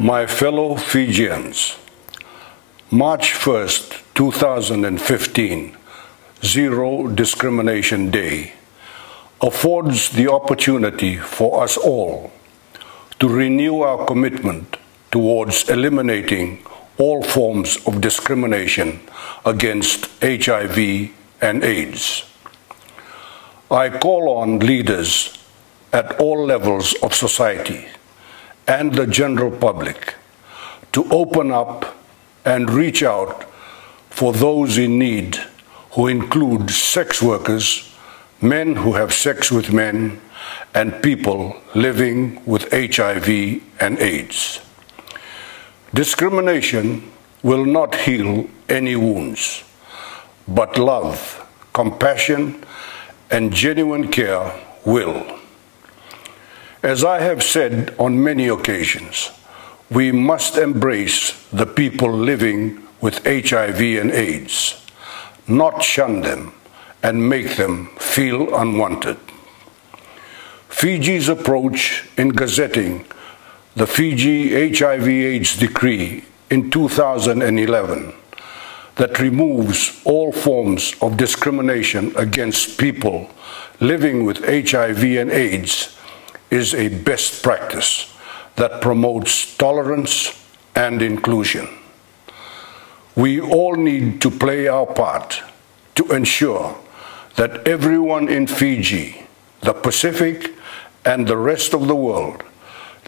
My fellow Fijians, March 1st, 2015, Zero Discrimination Day, affords the opportunity for us all to renew our commitment towards eliminating all forms of discrimination against HIV and AIDS. I call on leaders at all levels of society and the general public to open up and reach out for those in need, who include sex workers, men who have sex with men, and people living with HIV and AIDS. Discrimination will not heal any wounds, but love, compassion, and genuine care will. As I have said on many occasions, we must embrace the people living with HIV and AIDS, not shun them and make them feel unwanted. Fiji's approach in gazetting the Fiji HIV/AIDS decree in 2011 that removes all forms of discrimination against people living with HIV and AIDS is a best practice that promotes tolerance and inclusion. We all need to play our part to ensure that everyone in Fiji, the Pacific, and the rest of the world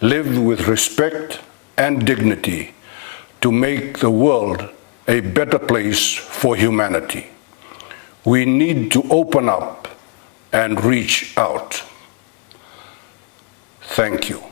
live with respect and dignity to make the world a better place for humanity. We need to open up and reach out. Thank you.